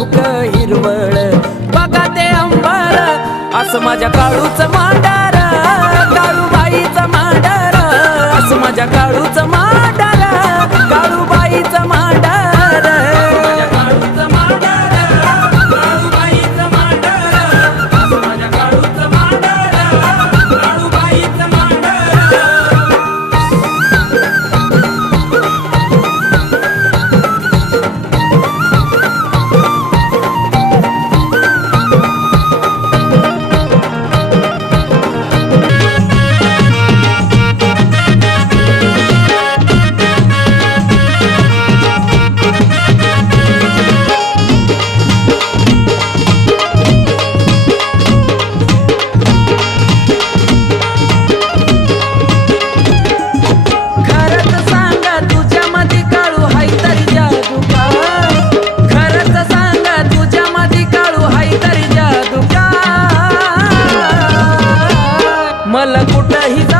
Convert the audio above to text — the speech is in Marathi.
सुख हिरवळ. बघा ते अंबर असं माझ्या काळूच मांडा. मला कुठंही जा